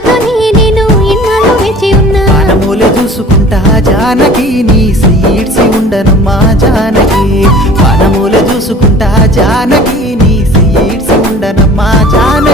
ఆశతోనే నేను ఇన్నాళ్ళు వేచి ఉన్నా. పానమూలె చూసుకుంటా జానకి నీ సీడ్సి ఉండనమ్మా జానకి. పానమూలె చూసుకుంటా జానకి నీ సీడ్సి ఉండనమ్మా జానకి.